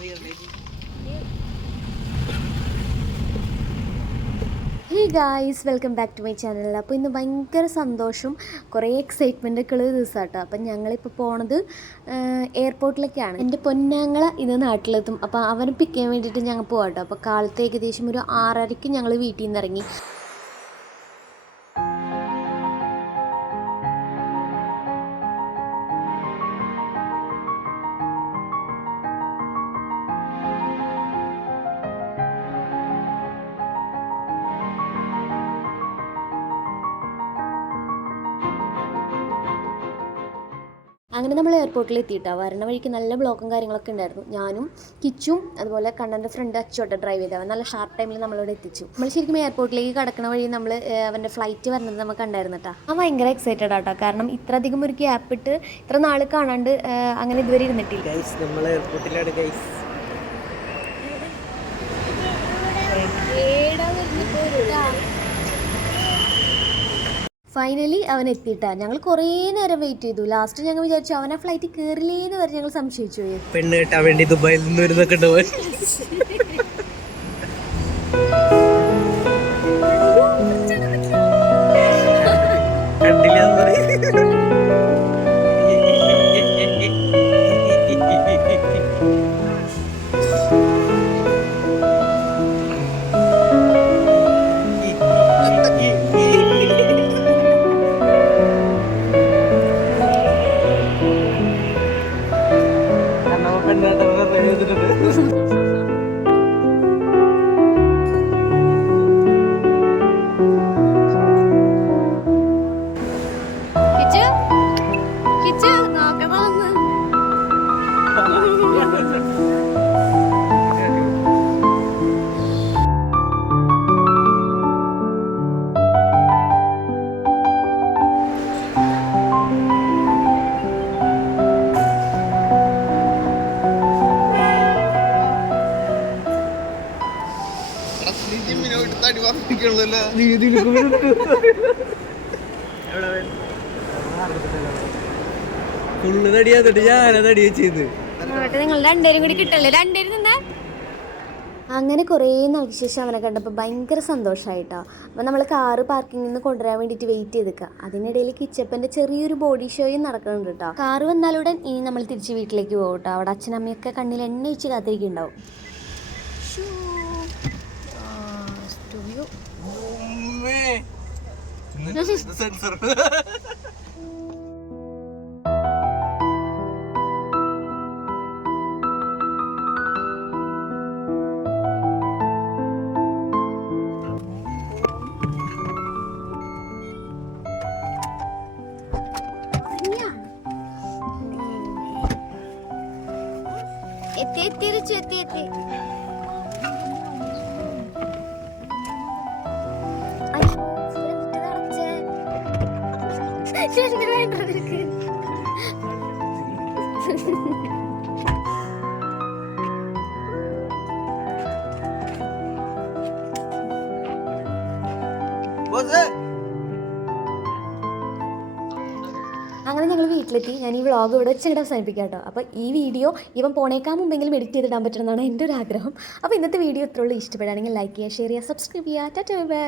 Hey guys, welcome back to my channel. അപ്പോൾ ഇന്ന് ഭയങ്കര സന്തോഷം, കുറേ എക്സൈറ്റ്മെൻ്റ് ഒക്കെ ഉള്ള ദിവസം കേട്ടോ. അപ്പം ഞങ്ങളിപ്പോൾ പോണത് എയർപോർട്ടിലേക്കാണ്. എൻ്റെ പൊന്നാങ്ങള ഇന്ന് നാട്ടിലെത്തും. അപ്പോൾ അവനെ പിക്ക് ചെയ്യാൻ വേണ്ടിയിട്ട് ഞങ്ങൾ പോകാം കേട്ടോ. അപ്പോൾ കാലത്ത് ഏകദേശം ഒരു 6:30 ഞങ്ങൾ വീട്ടിൽ നിന്ന് ഇറങ്ങി. അങ്ങനെ നമ്മൾ എയർപോർട്ടിൽ എത്തിയിട്ടാണ്. വരണ വഴിക്ക് നല്ല ബ്ലോക്കും കാര്യങ്ങളൊക്കെ ഉണ്ടായിരുന്നു. ഞാനും കിച്ചും അതുപോലെ കണ്ണൻ്റെ ഫ്രണ്ട് അച്ചോട്ടെ ഡ്രൈവ് ചെയ്തവൻ നല്ല ഷാർപ്പ് ടൈമിൽ നമ്മളിവിടെ എത്തിച്ചു. നമ്മൾ ശരിക്കും എയർപോർട്ടിലേക്ക് കടക്കണ വഴി നമ്മൾ അവൻ്റെ ഫ്ലൈറ്റ് വരുന്നത് നമുക്ക് ഉണ്ടായിരുന്നു കേട്ടോ. ഞാൻ ഭയങ്കര എക്സൈറ്റഡ് ആട്ടോ, കാരണം ഇത്ര അധികം ഒരു ഗ്യാപ്പ് ഇട്ട് ഇത്ര നാൾ കാണാണ്ട് അങ്ങനെ ഇതുവരെ ഇരുന്നിട്ടില്ല. ഫൈനലി അവൻ എത്തിയിട്ടാ. ഞങ്ങൾ കുറേ നേരം വെയിറ്റ് ചെയ്തു. ലാസ്റ്റ് ഞങ്ങൾ വിചാരിച്ചു അവനെ ഫ്ലൈറ്റ് കയറില്ലേന്ന് വരെ ഞങ്ങൾ സംശയിച്ചു പോയി. പെണ്ണ് കേട്ടാൻ വേണ്ടി ദുബായിൽ നിന്ന് വരുന്നൊക്കെ ഉണ്ടാവും. നിങ്ങൾ രണ്ടുപേരും കൂടി കിട്ടല്ലേ, രണ്ടുപേരും നിന്നാ. അങ്ങനെ കുറേ നാൾക്ക് ശേഷം അവനെ കണ്ടപ്പോൾ ഭയങ്കര സന്തോഷമായിട്ടോ. അപ്പോൾ നമ്മൾ കാറ് പാർക്കിങ്ങിൽ നിന്ന് കൊണ്ടുവരാൻ വേണ്ടിയിട്ട് വെയിറ്റ് ചെയ്തിക്കുക. അതിനിടയിൽ കിച്ചപ്പൻ്റെ ചെറിയൊരു ബോഡി ഷോയും നടക്കുന്നുണ്ട് കേട്ടോ. കാറ് വന്നാലുടൻ ഇനി നമ്മൾ തിരിച്ച് വീട്ടിലേക്ക് പോകും കേട്ടോ. അവിടെ അച്ഛനമ്മയൊക്കെ കണ്ണിൽ എണ്ണ ഒഴിച്ച് കാത്തിരിക്കുന്നുണ്ടാവും. എത്തി അങ്ങനെ ഞങ്ങൾ വീട്ടിലെത്തി. ഞാൻ ഈ വ്ളോഗ് ഇവിടെ വെച്ചിട്ട് അവസാനിപ്പിക്കാം കേട്ടോ. അപ്പോൾ ഈ വീഡിയോ ഇവൻ പോണേക്കാൻ മുമ്പെങ്കിലും എഡിറ്റ് ചെയ്തിടാൻ പറ്റുന്നതാണ് എൻ്റെ ഒരു ആഗ്രഹം. അപ്പോൾ ഇന്നത്തെ വീഡിയോ ഇത്രയുള്ളൂ. ഇഷ്ടപ്പെടുകയാണെങ്കിൽ ലൈക്ക് ചെയ്യുക, ഷെയർ ചെയ്യുക, സബ്സ്ക്രൈബ് ചെയ്യുക. Tata bye.